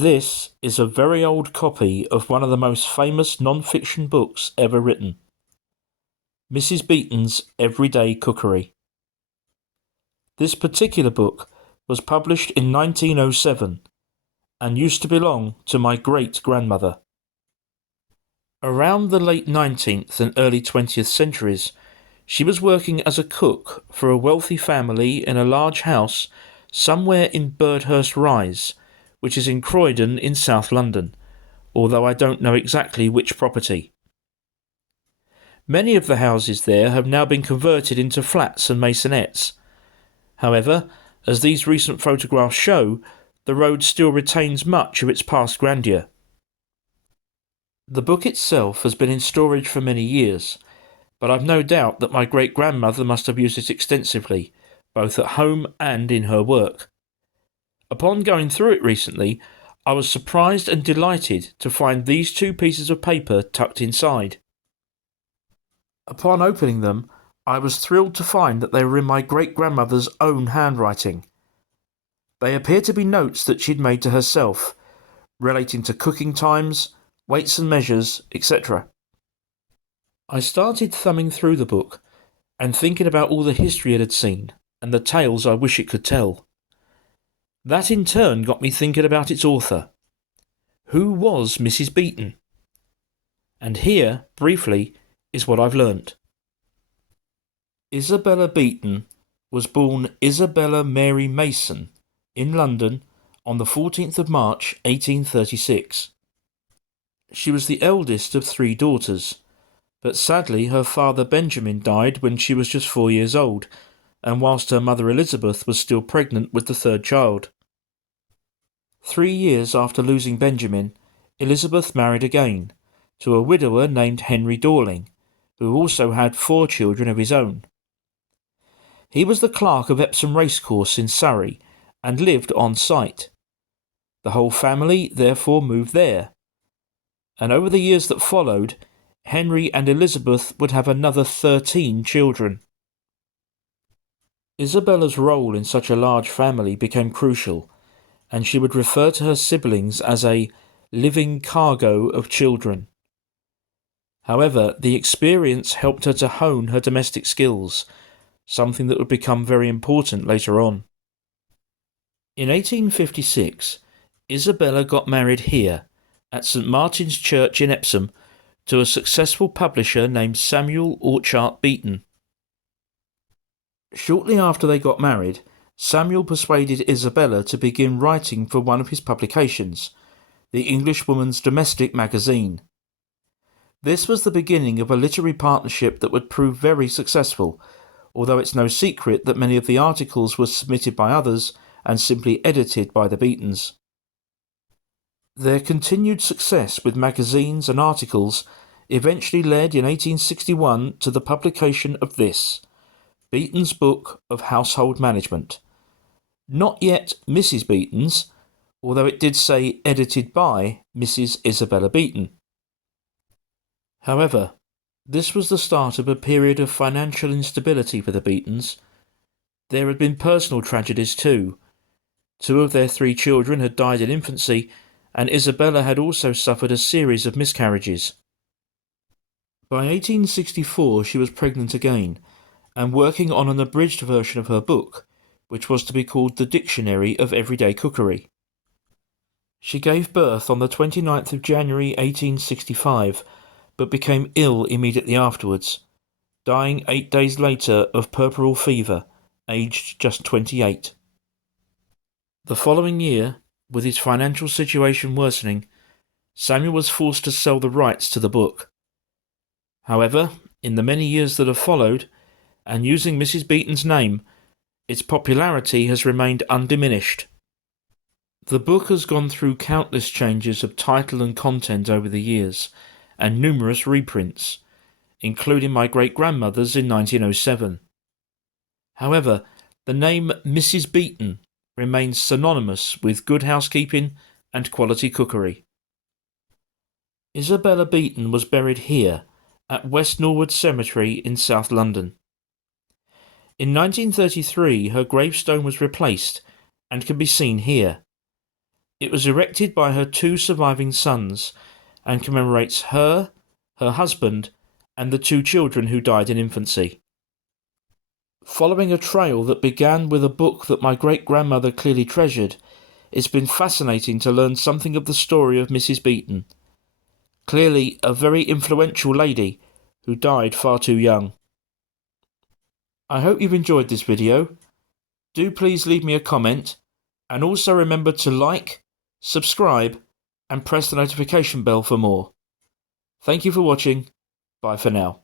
This is a very old copy of one of the most famous non-fiction books ever written, Mrs Beeton's Everyday Cookery. This particular book was published in 1907 and used to belong to my great-grandmother. Around the late 19th and early 20th centuries, she was working as a cook for a wealthy family in a large house somewhere in Birdhurst Rise, which is in Croydon in South London, although I don't know exactly which property. Many of the houses there have now been converted into flats and maisonettes. However, as these recent photographs show, the road still retains much of its past grandeur. The book itself has been in storage for many years, but I've no doubt that my great-grandmother must have used it extensively, both at home and in her work. Upon going through it recently, I was surprised and delighted to find these two pieces of paper tucked inside. Upon opening them, I was thrilled to find that they were in my great-grandmother's own handwriting. They appear to be notes that she'd made to herself, relating to cooking times, weights and measures, etc. I started thumbing through the book and thinking about all the history it had seen and the tales I wish it could tell. That in turn got me thinking about its author. Who was Mrs Beeton? And here, briefly, is what I've learnt. Isabella Beeton was born Isabella Mary Mason in London on the 14th of March 1836. She was the eldest of 3 daughters, but sadly her father Benjamin died when she was just 4 years old, and whilst her mother Elizabeth was still pregnant with the 3rd child. 3 years after losing Benjamin, Elizabeth married again, to a widower named Henry Dorling, who also had 4 children of his own. He was the clerk of Epsom Racecourse in Surrey, and lived on site. The whole family therefore moved there, and over the years that followed, Henry and Elizabeth would have another 13 children. Isabella's role in such a large family became crucial, and she would refer to her siblings as a living cargo of children. However, the experience helped her to hone her domestic skills, something that would become very important later on. In 1856, Isabella got married here, at St Martin's Church in Epsom, to a successful publisher named Samuel Orchard Beeton. Shortly after they got married, Samuel persuaded Isabella to begin writing for one of his publications, the Englishwoman's Domestic Magazine. This was the beginning of a literary partnership that would prove very successful, although it's no secret that many of the articles were submitted by others and simply edited by the Beetons. Their continued success with magazines and articles eventually led in 1861 to the publication of this, Beeton's Book of Household Management. Not yet Mrs Beeton's, although it did say edited by Mrs Isabella Beeton. However, this was the start of a period of financial instability for the Beetons. There had been personal tragedies too. 2 of their 3 children had died in infancy, and Isabella had also suffered a series of miscarriages. By 1864 she was pregnant again, and working on an abridged version of her book, which was to be called The Dictionary of Everyday Cookery. She gave birth on the 29th of January 1865, but became ill immediately afterwards, dying 8 days later of puerperal fever, aged just 28. The following year, with his financial situation worsening, Samuel was forced to sell the rights to the book. However, in the many years that have followed, and using Mrs Beeton's name, its popularity has remained undiminished. The book has gone through countless changes of title and content over the years, and numerous reprints, including my great-grandmother's in 1907. However, the name Mrs Beeton remains synonymous with good housekeeping and quality cookery. Isabella Beeton was buried here, at West Norwood Cemetery in South London. In 1933 her gravestone was replaced and can be seen here. It was erected by her 2 surviving sons and commemorates her, her husband, and the 2 children who died in infancy. Following a trail that began with a book that my great-grandmother clearly treasured, it's been fascinating to learn something of the story of Mrs Beeton. Clearly a very influential lady who died far too young. I hope you've enjoyed this video. Do please leave me a comment, and also remember to like, subscribe, and press the notification bell for more. Thank you for watching. Bye for now.